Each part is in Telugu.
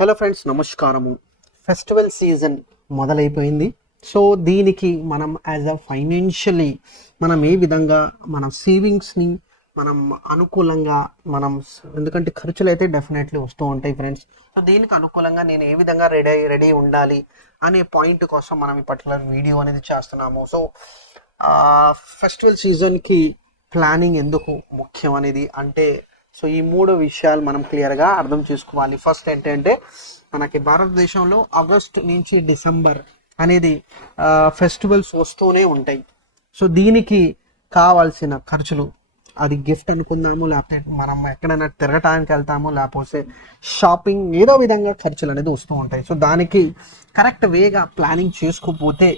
హలో ఫ్రెండ్స్, నమస్కారము. ఫెస్టివల్ సీజన్ మొదలైపోయింది. సో దీనికి మనం యాజ్ అ ఫైనాన్షియలీ మనం ఏ విధంగా మన సేవింగ్స్ని మనం అనుకూలంగా మనం ఎందుకంటే ఖర్చులు అయితే డెఫినెట్లీ వస్తూ ఉంటాయి ఫ్రెండ్స్. సో దీనికి అనుకూలంగా నేను ఏ విధంగా రెడీ ఉండాలి అనే పాయింట్ కోసం మనం ఈ పర్టికులర్ వీడియో అనేది చేస్తున్నాము. సో ఫెస్టివల్ సీజన్కి ప్లానింగ్ ఎందుకు ముఖ్యం అనేది అంటే, సో ఈ మూడు విషయాలు మనం క్లియర్గా అర్థం చేసుకోవాలి. ఫస్ట్ ఏంటంటే, మనకి భారతదేశంలో ఆగస్ట్ నుంచి డిసెంబర్ అనేది ఫెస్టివల్స్ వస్తూనే ఉంటాయి. సో దీనికి కావాల్సిన ఖర్చులు, అది గిఫ్ట్ అనుకుందాము, లేకపోతే మనం ఎక్కడైనా తిరగటానికి వెళ్తాము, లేకపోతే షాపింగ్, ఏదో విధంగా ఖర్చులు అనేది వస్తూ ఉంటాయి. సో దానికి కరెక్ట్ వేగా ప్లానింగ్ చేసుకోకపోతే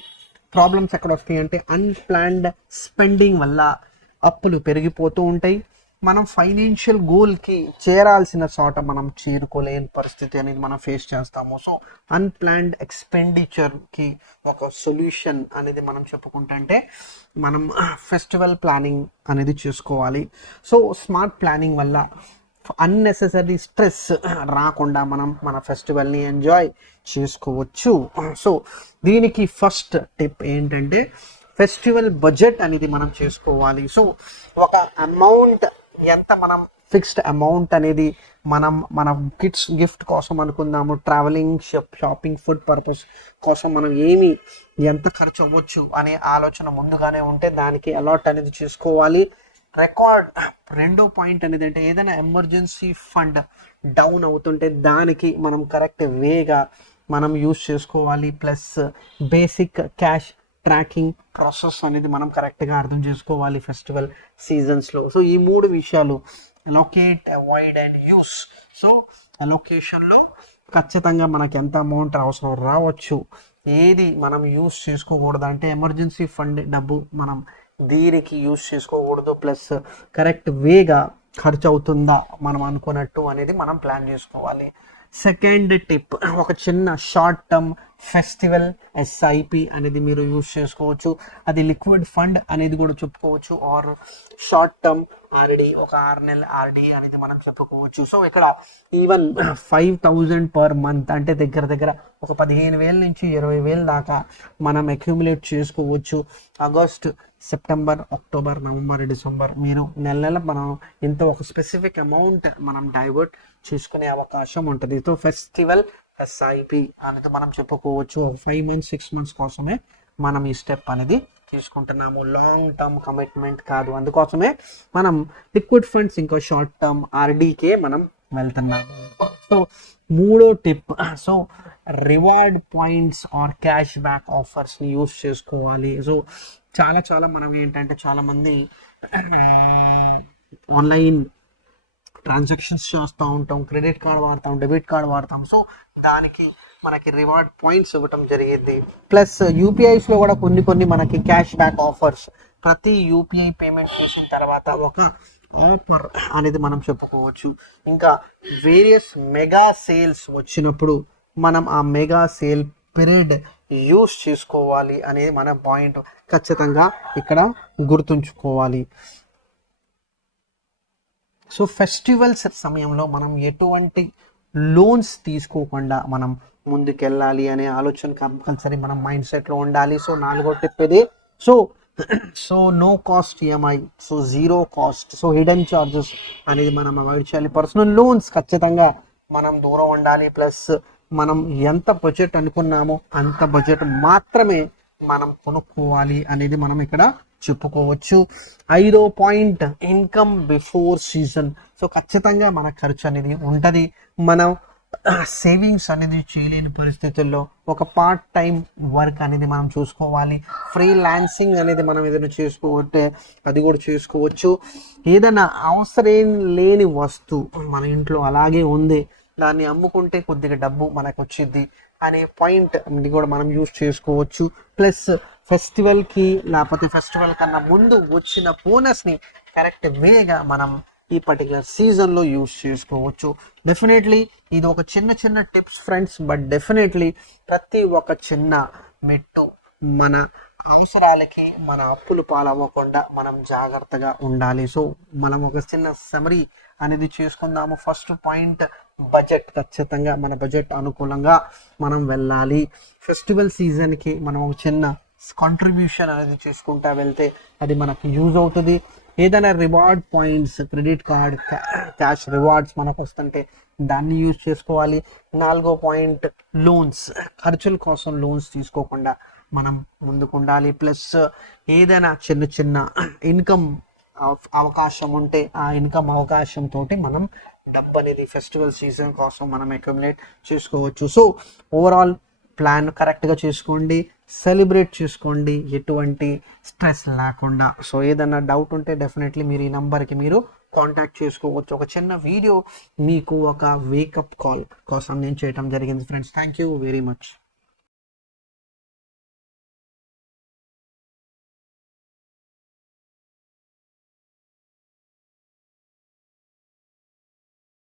ప్రాబ్లమ్స్ ఎక్కడ వస్తాయి అంటే, అన్ప్లాన్డ్ స్పెండింగ్ వల్ల అప్పులు పెరిగిపోతూ ఉంటాయి. మనం ఫైనాన్షియల్ గోల్కి చేరాల్సిన చోట మనం చేరుకోలేని పరిస్థితి అనేది మనం ఫేస్ చేస్తాము. సో అన్ప్లాన్డ్ ఎక్స్పెండిచర్కి ఒక సొల్యూషన్ అనేది మనం చెప్పుకుంటుంటే మనం ఫెస్టివల్ ప్లానింగ్ అనేది చేసుకోవాలి. సో స్మార్ట్ ప్లానింగ్ వల్ల అన్నెసెసరీ స్ట్రెస్ రాకుండా మనం మన ఫెస్టివల్ని ఎంజాయ్ చేసుకోవచ్చు. సో దీనికి ఫస్ట్ టిప్ ఏంటంటే, ఫెస్టివల్ బడ్జెట్ అనేది మనం చేసుకోవాలి. సో ఒక అమౌంట్, ఎంత మనం ఫిక్స్డ్ అమౌంట్ అనేది మన కిడ్స్ గిఫ్ట్ కోసం అనుకుందాము, ట్రావెలింగ్, షాపింగ్, ఫుడ్ పర్పస్ కోసం మనం ఎంత ఖర్చు అవ్వచ్చు అనే ఆలోచన ముందుగానే ఉంటే దానికి అలాట్ అనేది చేసుకోవాలి. రెండో పాయింట్ అనేది అంటే, ఏదైనా ఎమర్జెన్సీ ఫండ్ డౌన్ అవుతుంటే దానికి మనం కరెక్ట్ వేగా మనం యూస్ చేసుకోవాలి. Plus basic cash tracking process అనేది మనం కరెక్ట్గా అర్థం చేసుకోవాలి ఫెస్టివల్ సీజన్స్లో. సో ఈ మూడు విషయాలు, allocate, avoid and use. So అలొకేషన్లో ఖచ్చితంగా మనకి ఎంత అమౌంట్ అవసరం రావచ్చు, ఏది మనం యూస్ చేసుకోకూడదు అంటే ఎమర్జెన్సీ ఫండ్ డబ్బు మనం దీనికి యూస్ చేసుకోకూడదు. ప్లస్ కరెక్ట్ వేగా ఖర్చు అవుతుందా మనం అనుకున్నట్టు అనేది మనం ప్లాన్ చేసుకోవాలి. సెకండ్ టిప్, ఒక చిన్న షార్ట్ టర్మ్ ఫెస్టివల్ ఎస్ఐపి అనేది మీరు యూజ్ చేసుకోవచ్చు. అది లిక్విడ్ ఫండ్ అనేది కూడా చెప్పుకోవచ్చు, ఆర్ షార్ట్ టర్మ్ ఆర్డి, ఒక 6 నెలల ఆర్డి అనేది మనం చెప్పుకోవచ్చు. సో ఇక్కడ ఈవెన్ 5,000 పర్ మంత్ అంటే దగ్గర దగ్గర ఒక 15,000 నుంచి 20,000 దాకా మనం అక్యూములేట్ చేసుకోవచ్చు. August, September, October, November, December, మీరు నెల మనం ఇంత ఒక స్పెసిఫిక్ అమౌంట్ మనం డైవర్ట్ చేసుకునే అవకాశం ఉంటుంది. సో ఫెస్టివల్ ఎస్ఐపి అనేది మనం చెప్పుకోవచ్చు. 5 మంత్స్ 6 మంత్స్ కోసమే మనం ఈ స్టెప్ అనేది తీసుకుంటున్నాము, లాంగ్ టర్మ్ కమిట్మెంట్ కాదు. అందుకోసమే మనం లిక్విడ్ ఫండ్స్ ఇంకా షార్ట్ టర్మ్ ఆర్డీకే మనం వెళ్తున్నాము. సో మూడో tip, so reward points or cash back ఆఫర్స్ని యూస్ చేసుకోవాలి. సో చాలా మనం ఏంటంటే, చాలామంది ఆన్లైన్ ట్రాన్సాక్షన్స్ చేస్తూ ఉంటాం, క్రెడిట్ కార్డ్ వాడతాం, డెబిట్ కార్డ్ వాడతాం. సో దానికి మనకి రివార్డ్ పాయింట్స్ ఇవ్వటం జరిగింది. ప్లస్ యూపీఐస్లో కూడా కొన్ని మనకి క్యాష్ బ్యాక్ ఆఫర్స్, ప్రతి యూపీఐ పేమెంట్ చేసిన తర్వాత ఒక ఆఫర్ అనేది మనం చెప్పుకోవచ్చు. ఇంకా వేరియస్ మెగా సేల్స్ వచ్చినప్పుడు మనం ఆ మెగా సేల్ పీరియడ్ యూస్ చేసుకోవాలి అనేది మన పాయింట్ ఖచ్చితంగా ఇక్కడ గుర్తుంచుకోవాలి. సో ఫెస్టివల్స్ సమయంలో మనం ఎటువంటి లోన్స్ తీసుకోకుండా మనం ముందుకెళ్ళాలి అనే ఆలోచన కంపల్సరీ మనం మైండ్ సెట్లో ఉండాలి. సో నాలుగో టిప్ ఇది. So no cost EMI, so zero cost, so hidden charges అనేది మనం అవాయిడ్ చేయాలి. పర్సనల్ లోన్స్ ఖచ్చితంగా మనం దూరం ఉండాలి. ప్లస్ మనం ఎంత బడ్జెట్ అనుకున్నామో అంత బడ్జెట్ మాత్రమే మనం కొనుక్కోవాలి అనేది మనం ఇక్కడ చెప్పుకోవచ్చు. ఐదో point, income before season. So ఖచ్చితంగా మన ఖర్చు అనేది ఉంటుంది. మనం సేవింగ్స్ అనేది చేయలేని పరిస్థితుల్లో ఒక పార్ట్ టైం వర్క్ అనేది మనం చూసుకోవాలి. ఫ్రీలాన్సింగ్ అనేది మనం ఏదైనా చేసుకోవట్టే అది కూడా చేసుకోవచ్చు. ఏదైనా అవసరం లేని వస్తువు మన ఇంట్లో అలాగే ఉంది, దాన్ని అమ్ముకుంటే కొద్దిగా డబ్బు మనకు వచ్చింది అనే పాయింట్ కూడా మనం యూజ్ చేసుకోవచ్చు. ప్లస్ ఫెస్టివల్కి లేకపోతే ఫెస్టివల్ కన్నా ముందు వచ్చిన బోనస్ని కరెక్ట్ వేగా మనం ఈ పర్టికులర్ సీజన్లో యూజ్ చేసుకోవచ్చు. డెఫినెట్లీ ఇది ఒక చిన్న టిప్స్ ఫ్రెండ్స్, బట్ డెఫినెట్లీ ప్రతి ఒక్క చిన్న మెట్టు మన అవసరాలకి మన అప్పులు పాలవ్వకుండా మనం జాగ్రత్తగా ఉండాలి. సో మనం ఒక చిన్న సమరీ అనేది చేసుకుందాము. First point budget. ఖచ్చితంగా మన బడ్జెట్ అనుకూలంగా మనం వెళ్ళాలి. ఫెస్టివల్ సీజన్కి మనం ఒక చిన్న కాంట్రిబ్యూషన్ అనేది చేసుకుంటా వెళ్తే అది మనకు యూజ్ అవుతుంది. ఏదైనా reward points, credit card, cash rewards మనకు వస్తుంటే దాన్ని యూజ్ చేసుకోవాలి. 4వ పాయింట్ లోన్స్. ఖర్చుల కోసం లోన్స్ తీసుకోకుండా మనం ముందుకు ఉండాలి. ప్లస్ ఏదైనా చిన్న చిన్న ఇన్కమ్ అవకాశం ఉంటే ఆ ఇన్కమ్ అవకాశంతో మనం డబ్బు అనేది ఫెస్టివల్ సీజన్ కోసం మనం అక్యుములేట్ చేసుకోవచ్చు. సో ఓవరాల్ ప్లాన్ కరెక్ట్గా చేసుకోండి, సెలబ్రేట్ చేసుకోండి, ఎటువంటి స్ట్రెస్ లేకుండా. సో ఏదైనా డౌట్ ఉంటే డెఫినెట్లీ మీరు ఈ నెంబర్కి మీరు కాంటాక్ట్ చేసుకోవచ్చు. ఒక చిన్న వీడియో మీకు ఒక వేకప్ కాల్ కోసం నేను చేయడం జరిగింది friends. Thank you very much.